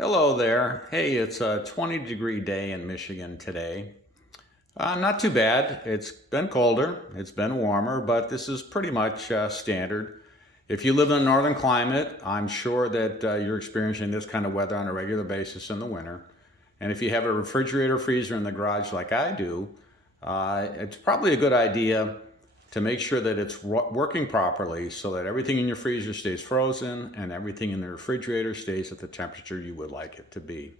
Hello there. Hey, it's a 20-degree day in Michigan today. Not too bad. It's been colder, it's been warmer, but this is pretty much standard. If you live in a northern climate, I'm sure that you're experiencing this kind of weather on a regular basis in the winter. And if you have a refrigerator freezer in the garage like I do, it's probably a good idea to make sure that it's working properly so that everything in your freezer stays frozen and everything in the refrigerator stays at the temperature you would like it to be.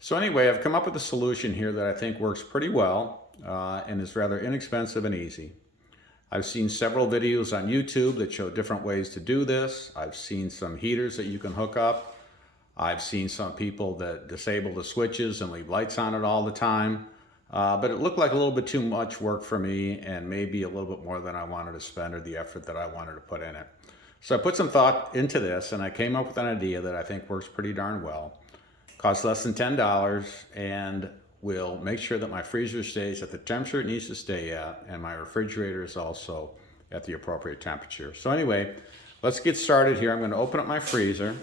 So anyway, I've come up with a solution here that I think works pretty well and is rather inexpensive and easy. I've seen several videos on YouTube that show different ways to do this. I've seen some heaters that you can hook up. I've seen some people that disable the switches and leave lights on it all the time. But it looked like a little bit too much work for me and maybe a little bit more than I wanted to spend or the effort that I wanted to put in it. So I put some thought into this and I came up with an idea that I think works pretty darn well. Costs less than $10 and will make sure that my freezer stays at the temperature it needs to stay at and my refrigerator is also at the appropriate temperature. So anyway, let's get started here. I'm going to open up my freezer.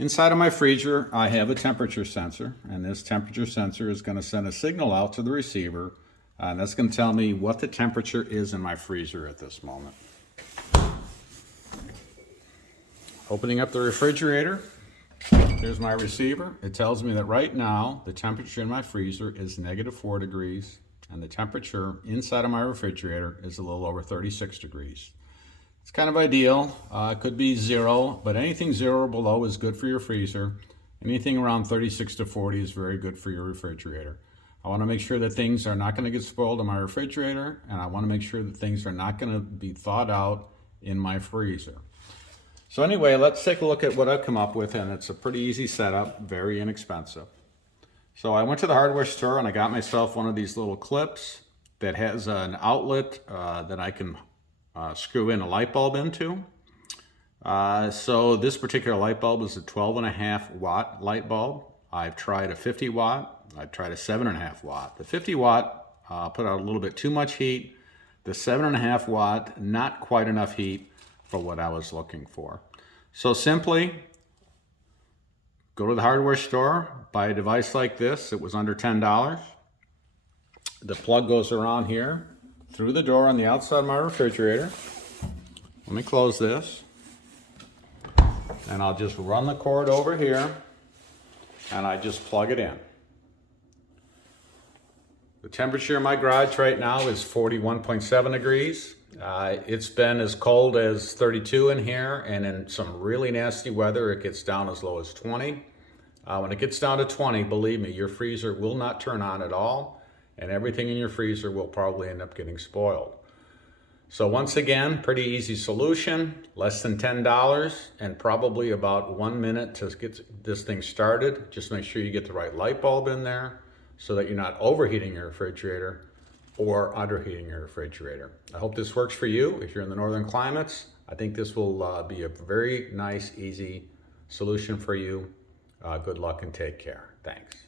Inside of my freezer, I have a temperature sensor, and this temperature sensor is going to send a signal out to the receiver, and that's going to tell me what the temperature is in my freezer at this moment. Opening up the refrigerator, here's my receiver. It tells me that right now, the temperature in my freezer is -4 degrees, and the temperature inside of my refrigerator is a little over 36 degrees. It's kind of ideal. It could be 0, but anything 0 or below is good for your freezer. Anything around 36 to 40 is very good for your refrigerator. I want to make sure that things are not going to get spoiled in my refrigerator, and I want to make sure that things are not going to be thawed out in my freezer. So anyway, let's take a look at what I've come up with, and it's a pretty easy setup, very inexpensive. So I went to the hardware store and I got myself one of these little clips that has an outlet that I can screw in a light bulb into. So this particular light bulb is a 12.5 watt light bulb. I've tried a 50 watt, I've tried a 7.5 watt. The 50 watt put out a little bit too much heat. The 7.5 watt, not quite enough heat for what I was looking for. So simply go to the hardware store, buy a device like this. It was under $10. The plug goes around here through the door on the outside of my refrigerator. Let me close this. And I'll just run the cord over here and I just plug it in. The temperature in my garage right now is 41.7 degrees. It's been as cold as 32 in here, and in some really nasty weather it gets down as low as 20. When it gets down to 20, believe me, your freezer will not turn on at all, and everything in your freezer will probably end up getting spoiled. So once again, pretty easy solution, less than $10 and probably about 1 minute to get this thing started. Just make sure you get the right light bulb in there so that you're not overheating your refrigerator or underheating your refrigerator. I hope this works for you. If you're in the northern climates, I think this will be a very nice, easy solution for you. Good luck and take care. Thanks.